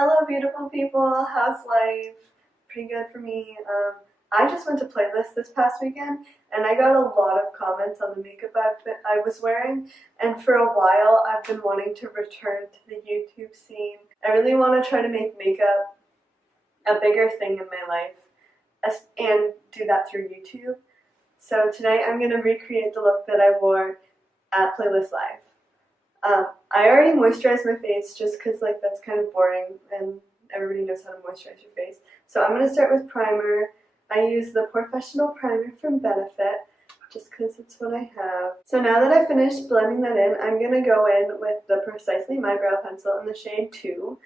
Hello beautiful people, how's life? Pretty good for me. I just went to Playlist this past weekend and I got a lot of comments on the makeup I was wearing, and for a while I've been wanting to return to the YouTube scene. I really want to try to make makeup a bigger thing in my life and do that through YouTube. So tonight I'm going to recreate the look that I wore at Playlist Live. I already moisturized my face just because that's kind of boring and everybody knows how to moisturize your face. So I'm going to start with primer. I use the Professional Primer from Benefit just because it's what I have. So now that I've finished blending that in, I'm going to go in with the Precisely My Brow Pencil in the shade 2,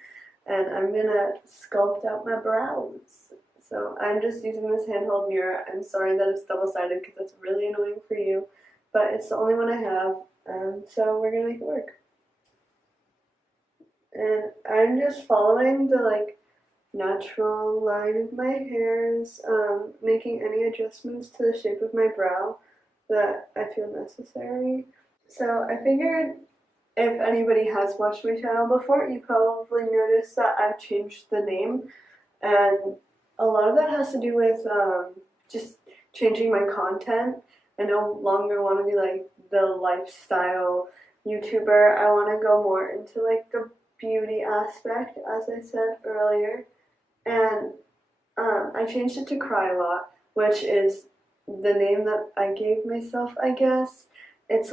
and I'm going to sculpt out my brows. So I'm just using this handheld mirror. I'm sorry that it's double-sided because it's really annoying for you, but it's the only one I have. So we're gonna make it work. And I'm just following the natural line of my hairs, making any adjustments to the shape of my brow that I feel necessary. So I figured if anybody has watched my channel before, you probably noticed that I've changed the name, and a lot of that has to do with just changing my content. I no longer want to be the lifestyle YouTuber. I want to go more into the beauty aspect, as I said earlier. And I changed it to Cry A Lot, which is the name that I gave myself, I guess. It's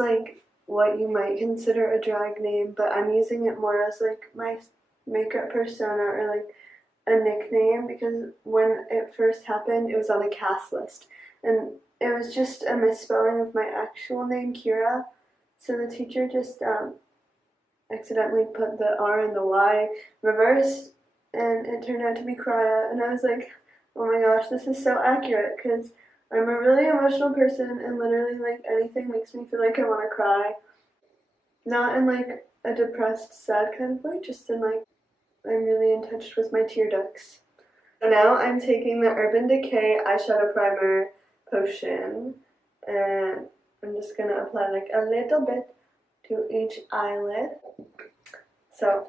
what you might consider a drag name, but I'm using it more as my makeup persona, or a nickname, because when it first happened, it was on a cast list. And it was just a misspelling of my actual name, Kira. So the teacher just accidentally put the R and the Y reversed, and it turned out to be Krya. And I was like, oh my gosh, this is so accurate, because I'm a really emotional person, and literally anything makes me feel like I want to cry. Not in a depressed, sad kind of way, just in I'm really in touch with my tear ducts. So now I'm taking the Urban Decay eyeshadow primer potion, and I'm just going to apply a little bit to each eyelid. So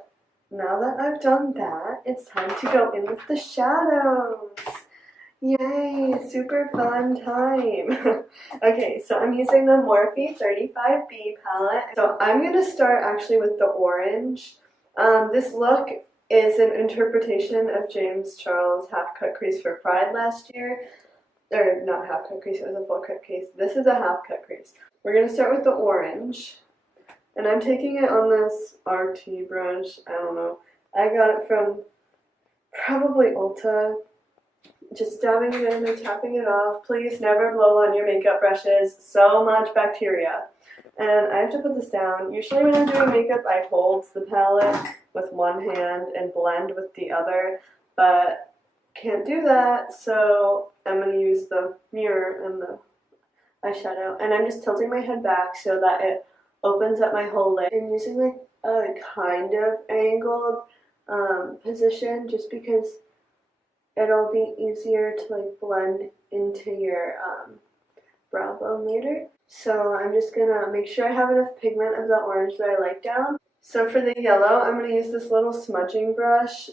now that I've done that, it's time to go in with the shadows. Yay, super fun time. Okay, so I'm using the Morphe 35B palette. So I'm going to start actually with the orange. This look is an interpretation of James Charles' half-cut crease for Pride last year. Or not half-cut crease, it was a full-cut crease. This is a half-cut crease. We're going to start with the orange. And I'm taking it on this RT brush. I don't know. I got it from probably Ulta. Just dabbing it in and tapping it off. Please never blow on your makeup brushes. So much bacteria. And I have to put this down. Usually when I'm doing makeup, I hold the palette with one hand and blend with the other, but can't do that, so I'm going to use the mirror and the eyeshadow, and I'm just tilting my head back so that it opens up my whole lid. I'm using a kind of angled position just because it'll be easier to blend into your brow bone later. So I'm just gonna make sure I have enough pigment of the orange that I like down. So for the yellow, I'm gonna use this little smudging brush.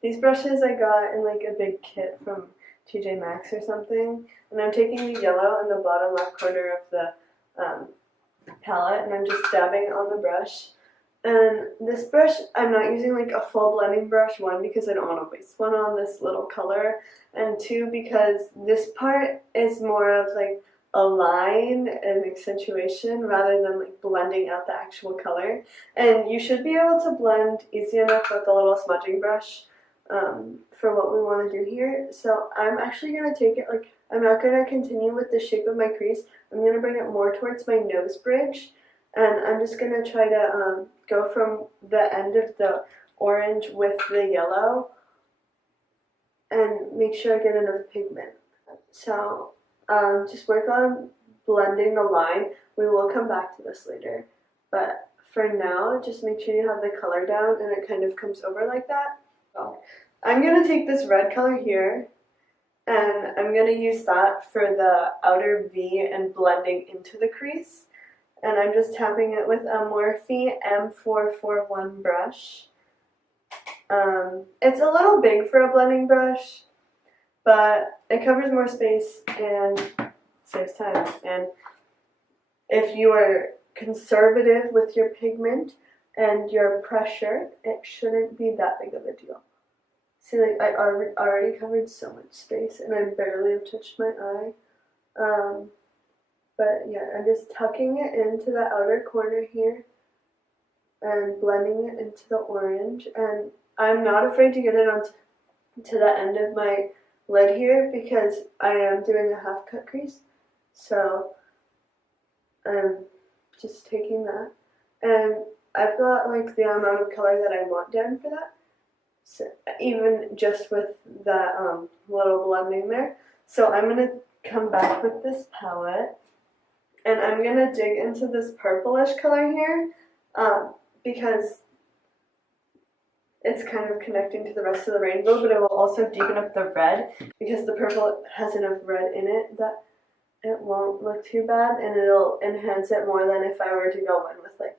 These brushes I got in a big kit from TJ Maxx or something. And I'm taking the yellow in the bottom left corner of the palette, and I'm just dabbing on the brush. And this brush, I'm not using a full blending brush, one, because I don't want to waste one on this little color, and two, because this part is more of a line and accentuation rather than blending out the actual color. And you should be able to blend easy enough with a little smudging brush for what we want to do here. So I'm actually going to take it I'm not going to continue with the shape of my crease. I'm going to bring it more towards my nose bridge, and I'm just going to try to go from the end of the orange with the yellow and make sure I get enough pigment. So just work on blending the line. We will come back to this later, but for now, just make sure you have the color down and it kind of comes over like that. So I'm going to take this red color here, and I'm going to use that for the outer V and blending into the crease. And I'm just tapping it with a Morphe M441 brush. It's a little big for a blending brush, but it covers more space and saves time. And if you are conservative with your pigment and your pressure, it shouldn't be that big of a deal. See, like, I already covered so much space and I barely have touched my eye. But yeah, I'm just tucking it into the outer corner here and blending it into the orange. And I'm not afraid to get it onto the end of my lid here because I am doing a half cut crease. So I'm just taking that. And I've got like the amount of color that I want down for that. So, even just with that little blending there. So I'm going to come back with this palette and I'm going to dig into this purplish color here because it's kind of connecting to the rest of the rainbow, but it will also deepen up the red because the purple has enough red in it that it won't look too bad and it'll enhance it more than if I were to go in with like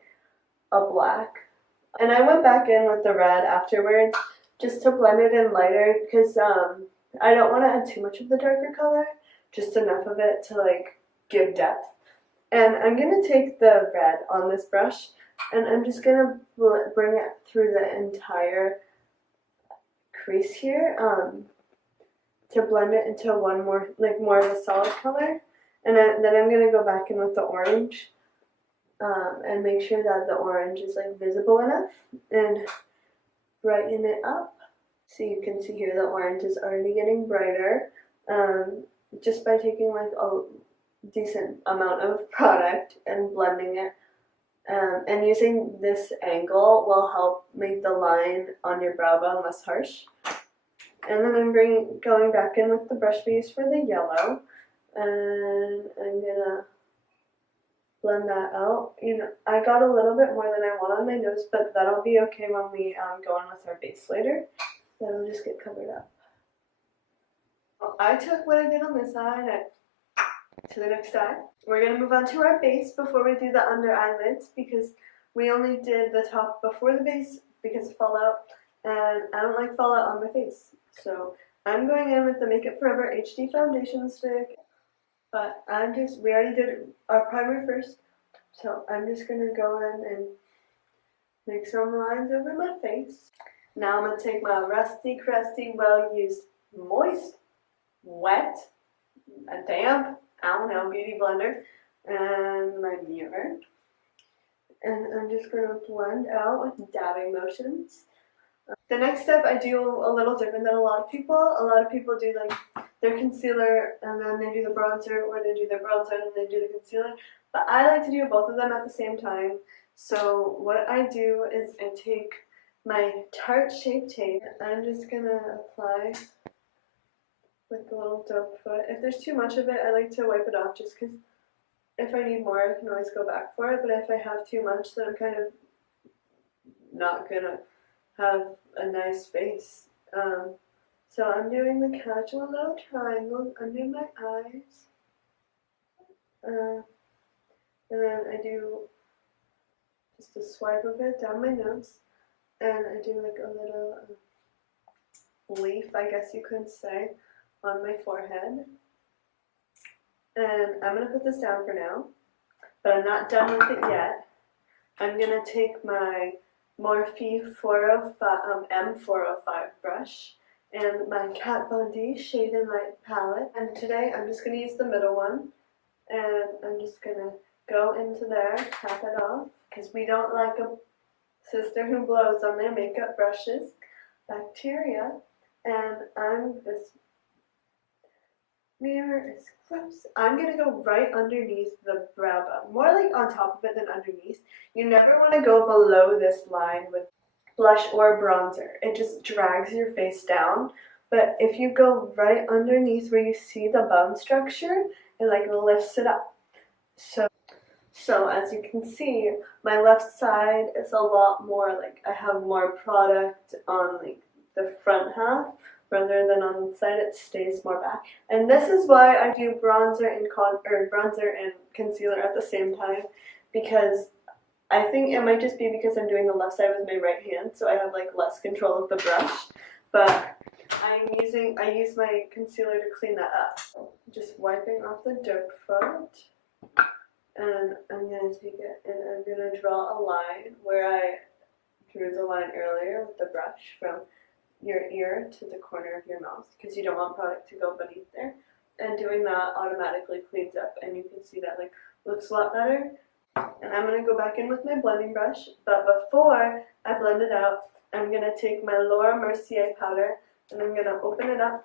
a black. And I went back in with the red afterwards just to blend it in lighter because I don't want to add too much of the darker color, just enough of it to like give depth. And I'm going to take the red on this brush and I'm just going to bring it through the entire crease here to blend it into one more, like more of a solid color. And then I'm going to go back in with the orange and make sure that the orange is like visible enough and brighten it up. So you can see here the orange is already getting brighter just by taking like a decent amount of product and blending it. And using this angle will help make the line on your brow bone less harsh. And then I'm going back in with the brush we used for the yellow, and I'm gonna blend that out. You know, I got a little bit more than I want on my nose, but that'll be okay when we go on with our base later. That'll just get covered up. Well, I took what I did on this side to the next side. We're going to move on to our base before we do the under eyelids because we only did the top before the base because of fallout, and I don't like fallout on my face. So I'm going in with the Makeup Forever HD foundation stick, but we already did our primer first, so I'm just going to go in and make some lines over my face. Now I'm going to take my rusty, crusty, well-used, moist, wet, a damp, I don't know, beauty blender, and my mirror. And I'm just going to blend out with dabbing motions. The next step I do a little different than a lot of people. A lot of people do like their concealer and then they do the bronzer, or they do their bronzer and they do the concealer. But I like to do both of them at the same time. So what I do is I take my Tarte Shape Tape and I'm just going to apply with the little dope foot. If there's too much of it, I like to wipe it off just because if I need more, I can always go back for it. But if I have too much, then I'm kind of not going to have a nice face. So I'm doing the casual little triangle under my eyes. And then I do just a swipe of it down my nose. And I do like a little leaf, I guess you could say, on my forehead. And I'm going to put this down for now, but I'm not done with it yet. I'm going to take my Morphe 405, M405 brush and my Kat Von D Shade and Light palette. And today I'm just going to use the middle one. And I'm just going to go into there, tap it off, because we don't like a sister who blows on their makeup brushes. Bacteria. And this mirror is gross. I'm going to go right underneath the brow bone. More like on top of it than underneath. You never want to go below this line with blush or bronzer. It just drags your face down. But if you go right underneath where you see the bone structure, it like lifts it up. So as you can see, my left side is a lot more like I have more product on like the front half rather than on the side. It stays more back. And this is why I do bronzer and concealer at the same time, because I think it might just be because I'm doing the left side with my right hand, so I have like less control of the brush. But I use my concealer to clean that up. Just wiping off the dope foot, and I'm gonna take it and I'm gonna draw a line where I drew the line earlier with the brush from your ear to the corner of your mouth, because you don't want product to go beneath there. And doing that automatically cleans up, and you can see that like looks a lot better. And I'm going to go back in with my blending brush, but before I blend it out, I'm going to take my Laura Mercier powder and I'm going to open it up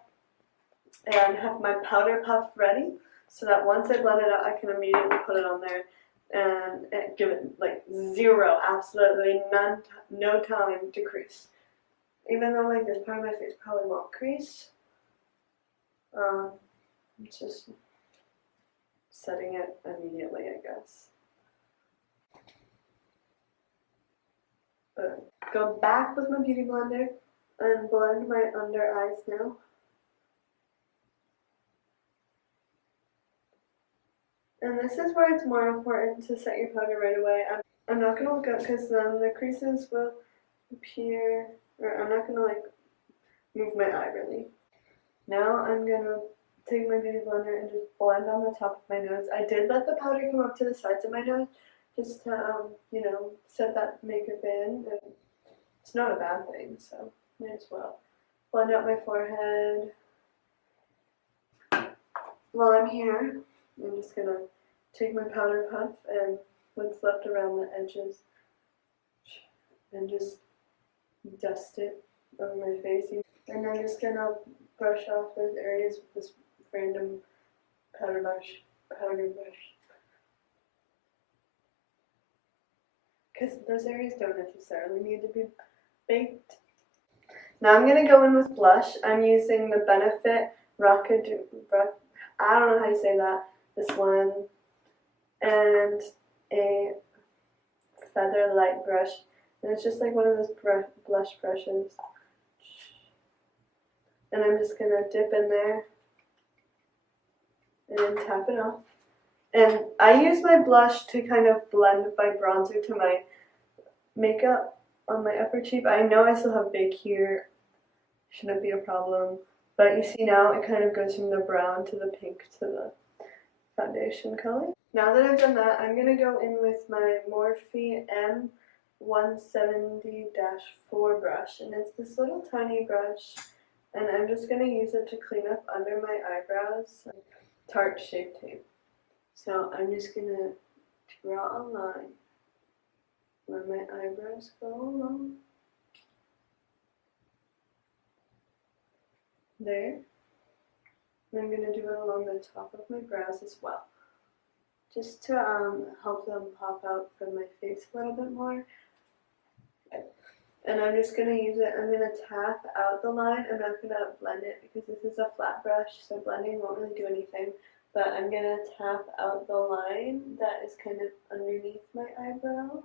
and have my powder puff ready, so that once I blend it out, I can immediately put it on there and give it like zero, absolutely none, no time to crease. Even though like this part of my face probably won't crease, it's just setting it immediately, I guess. Go back with my beauty blender and blend my under eyes now. And this is where it's more important to set your powder right away. I'm not going to look up because then the creases will appear, or I'm not going to like move my eye really. Now I'm going to take my beauty blender and just blend on the top of my nose. I did let the powder come up to the sides of my nose just to, you know, set that makeup in. And it's not a bad thing, so might as well. Blend out my forehead. While I'm here, I'm just going to take my powder puff and what's left around the edges and just dust it over my face. And I'm just going to brush off those areas with this random powder brush. Because those areas don't necessarily need to be baked. Now I'm going to go in with blush. I'm using the Benefit I don't know how you say that, this one, and a feather light brush. And it's just like one of those blush brushes. And I'm just going to dip in there and then tap it off. And I use my blush to kind of blend my bronzer to my makeup on my upper cheek. I know I still have big here, shouldn't be a problem. But you see now it kind of goes from the brown to the pink to the foundation color. Now that I've done that, I'm going to go in with my Morphe M170-4 brush. And it's this little tiny brush. And I'm just going to use it to clean up under my eyebrows. Tarte Shape Tape. So I'm just going to draw a line where my eyebrows go along. There. And I'm going to do it along the top of my brows as well, just to help them pop out from my face a little bit more. And I'm just going to use it, I'm going to tap out the line. I'm not going to blend it because this is a flat brush, so blending won't really do anything. But I'm going to tap out the line that is kind of underneath my eyebrow,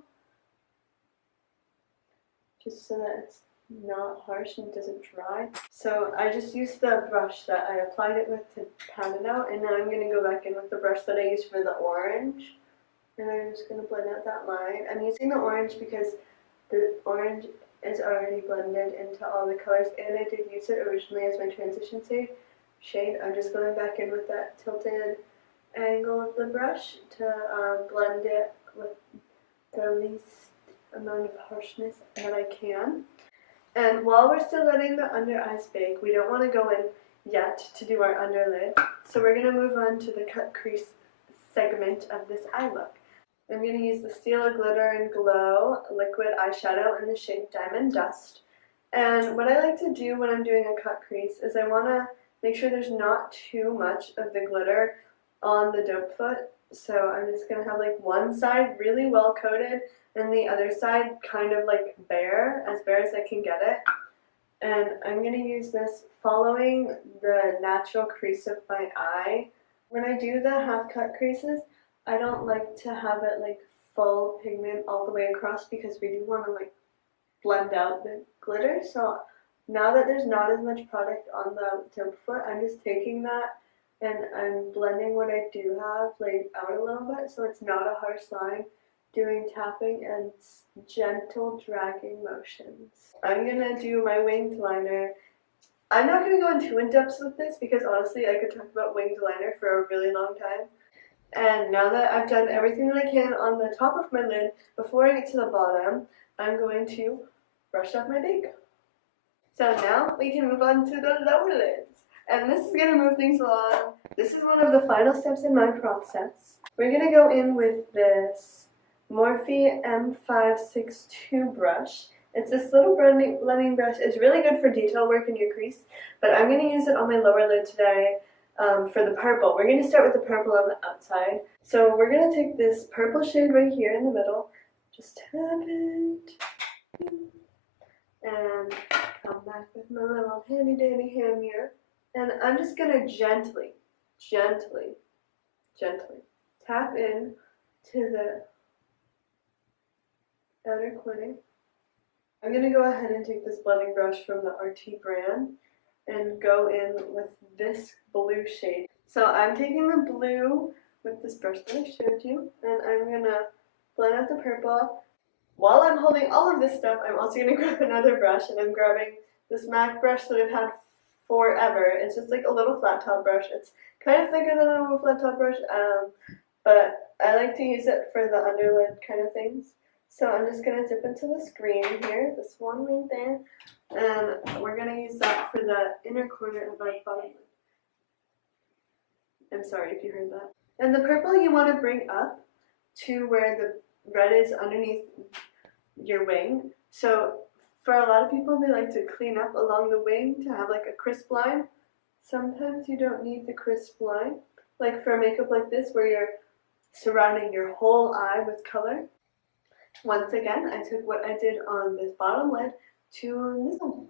just so that it's not harsh and doesn't dry. So I just used the brush that I applied it with to pat it out, and now I'm going to go back in with the brush that I used for the orange, and I'm just going to blend out that line. I'm using the orange because the orange is already blended into all the colors, and I did use it originally as my transition shade. I'm just going back in with that tilted angle of the brush to blend it with the least amount of harshness that I can. And while we're still letting the under eyes bake, we don't want to go in yet to do our underlid. So we're going to move on to the cut crease segment of this eye look. I'm going to use the Stila Glitter and Glow liquid eyeshadow in the shade Diamond Dust. And what I like to do when I'm doing a cut crease is I want to make sure there's not too much of the glitter on the dope foot. So I'm just going to have like one side really well coated and the other side kind of like bare as I can get it. And I'm going to use this following the natural crease of my eye. When I do the half cut creases, I don't like to have it like full pigment all the way across because we do want to like blend out the glitter. So now that there's not as much product on the dope foot, I'm just taking that and I'm blending what I do have like out a little bit so it's not a harsh line. doing tapping and gentle dragging motions. I'm gonna do my winged liner. I'm not gonna go into in-depth with this because honestly I could talk about winged liner for a really long time. And now that I've done everything that I can on the top of my lid, before I get to the bottom, I'm going to brush off my bake. So now we can move on to the lower lids. And this is going to move things along. This is one of the final steps in my process. We're going to go in with this Morphe M562 brush. It's this little blending brush. It's really good for detail work in your crease, but I'm going to use it on my lower lid today. For the purple. We're going to start with the purple on the outside. So we're going to take this purple shade right here in the middle, just tap it, and come back with my little handy dandy hand mirror. And I'm just going to gently tap in to the outer corner. I'm going to go ahead and take this blending brush from the RT brand and go in with this blue shade. So I'm taking the blue with this brush that I showed you, and I'm gonna blend out the purple. While I'm holding all of this stuff, I'm also gonna grab another brush, and I'm grabbing this MAC brush that I've had forever. It's just like a little flat top brush. It's kind of thicker than a normal flat top brush, but I like to use it for the underlid kind of things. So I'm just gonna dip into the screen here, this one right there. And we're going to use that for the inner corner of my bottom lid. I'm sorry if you heard that. And the purple you want to bring up to where the red is underneath your wing. So for a lot of people, they like to clean up along the wing to have like a crisp line. Sometimes you don't need the crisp line. Like for makeup like this where you're surrounding your whole eye with color. Once again, I took what I did on this bottom lid to this one.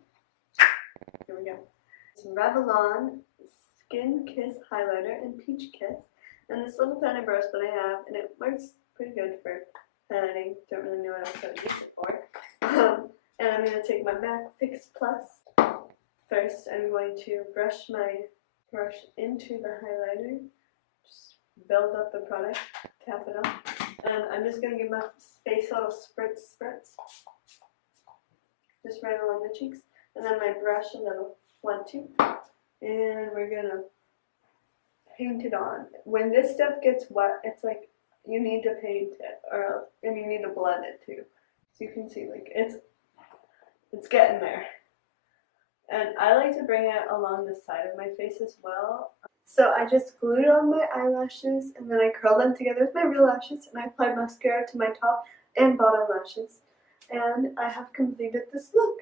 Here we go. It's Revlon Skin Kiss Highlighter in Peach Kiss. And this little tiny brush that I have, and it works pretty good for highlighting. Don't really know what else I would use it for. And I'm going to take my MAC Fix Plus. First, I'm going to brush my brush into the highlighter. Just build up the product, tap it up. And I'm just going to give my face a little spritz. Just right along the cheeks, and then my brush a little 1, 2, and we're gonna paint it on. When this stuff gets wet, it's like you need to paint it, and you need to blend it too. So you can see like it's getting there. And I like to bring it along the side of my face as well. So I just glued on my eyelashes, and then I curled them together with my real lashes, and I applied mascara to my top and bottom lashes. And I have completed this look.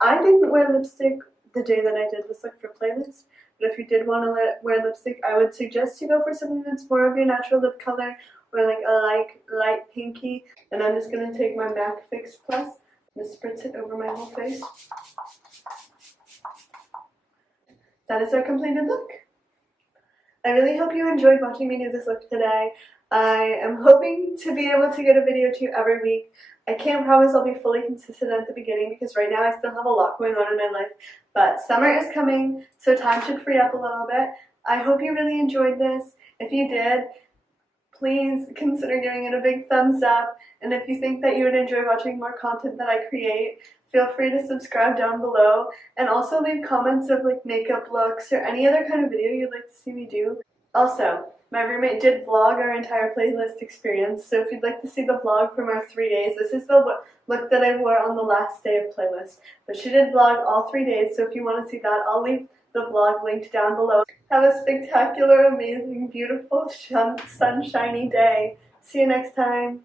I didn't wear lipstick the day that I did this look for playlist, but if you did want to wear lipstick, I would suggest you go for something that's more of your natural lip color, or like a light pinky. And I'm just going to take my MAC Fix Plus and spritz it over my whole face. That is our completed look. I really hope you enjoyed watching me do this look today. I am hoping to be able to get a video to you every week. I can't promise I'll be fully consistent at the beginning because right now I still have a lot going on in my life. But summer is coming, so time should free up a little bit. I hope you really enjoyed this. If you did, please consider giving it a big thumbs up. And if you think that you would enjoy watching more content that I create, feel free to subscribe down below. And also leave comments of like makeup looks or any other kind of video you'd like to see me do. Also, my roommate did vlog our entire playlist experience, so if you'd like to see the vlog from our 3 days, this is the look that I wore on the last day of playlist. But she did vlog all 3 days, so if you want to see that, I'll leave the vlog linked down below. Have a spectacular, amazing, beautiful, sunshiny day. See you next time.